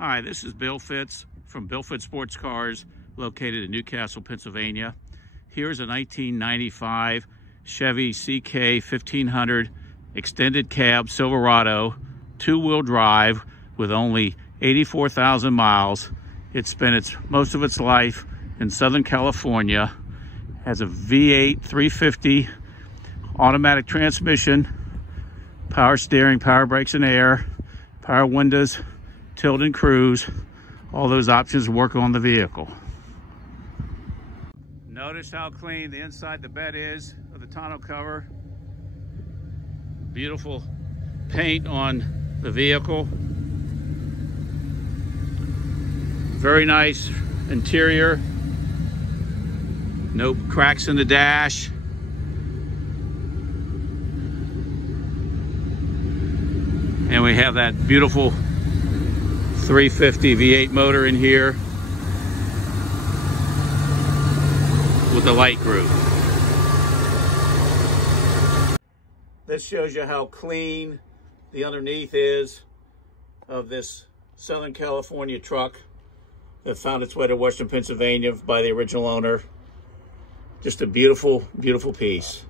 Hi, this is Bill Fitz from Bill Fitz Sports Cars, located in Newcastle, Pennsylvania. Here's a 1995 Chevy CK 1500 extended cab Silverado, two-wheel drive with only 84,000 miles. It spent most of its life in Southern California. Has a V8 350 automatic transmission, power steering, power brakes and air, power windows, tilt and cruise. All those options work on the vehicle. Notice how clean the inside the bed is of the tonneau cover. Beautiful paint on the vehicle. Very nice interior. No cracks in the dash. And we have that beautiful 350 V8 motor in here with the light group. This shows you how clean the underneath is of this Southern California truck that found its way to Western Pennsylvania by the original owner. Just a beautiful, beautiful piece.